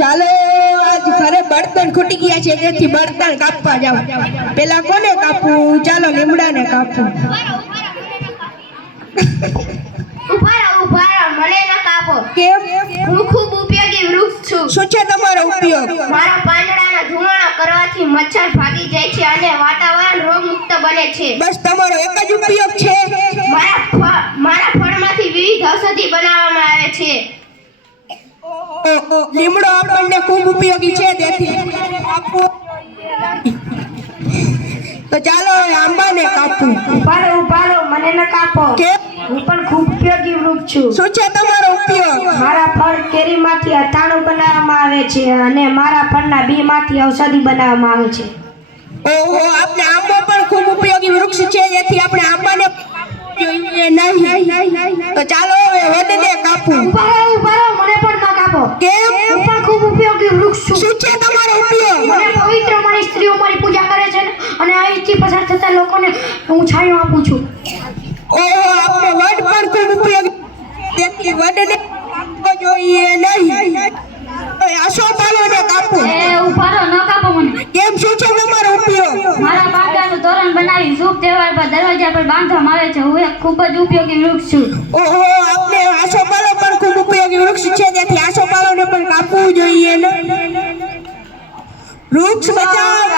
ચાલો આજ ઘરે બળતણ ખૂટી ગયા છે તેથી બળતણ કાપવા જાવ. પેલા કોને કાપવું? ચાલો લીમડાને કાપવું. ઉભા મને ન કાપો. કેમ? હું ખૂબ ઉપયોગી વૃક્ષ છું. શું છે તમારો ઉપયોગ? મારા પાંદડાના ધુમાડો કરવાથી મચ્છર ભાગી જાય છે અને વાતાવરણ રોગમુક્ત બને છે. બસ તમારો એક જ ઉપયોગ છે? મારા ફળમાંથી વિવિધ ઔષધિ બનાવવામાં આવે છે. લીમડો આપણને ખૂબ ઉપયોગી છે તેથી કાપવો. તો ચાલો હવે આંબાને કાપવું. ઉભા મને ન કાપો. કેમ? હું પણ ખૂબ ઉપયોગી વૃક્ષ છું. શું છે તમારો ઉપયોગ? મારા ફળ કેરીમાંથી અથાણું બનાવવામાં આવે છે અને મારા ફળના બીમાંથી ઔષધિ બનાવવામાં આવે છે. ઓહો, આપણે આંબો પણ ખૂબ ઉપયોગી વૃક્ષ છે જેથી આપણે આંબાને જોઈએ નહીં. તો ચાલો હવે વડને કાપવું. ઉભા રહો મને પણ ન કાપો. કેમ? હું પણ ખૂબ ઉપયોગી વૃક્ષ છું. શું છે તમારો ઉપયોગ? મને પવિત્ર મારી સ્ત્રીઓ મારી પૂજા કરે છે અને અહીંથી પસાર થતા લોકોને હું છાંયો આપું છું. ઓહો, આપણે વડ પણ ખૂબ ઉપયોગી તેથી વડને કાપવો જોઈએ નહીં. આસોપાલવને કાપવું. ઉભા રહો ન કાપો મને. કેમ? શું છે તમારો ઉપયોગ? મારા બાગાનું તોરણ બનાવી શુભ તહેવાર પર દરવાજા પર બાંધવામાં આવે છે. હું એક ખૂબ જ ઉપયોગી વૃક્ષ છું. ઓહો, આપણે આસોપાલવ પણ ખૂબ ઉપયોગી વૃક્ષ છે તેથી આસોપાલવને પણ કાપવું જોઈએ ને. વૃક્ષ બચાવ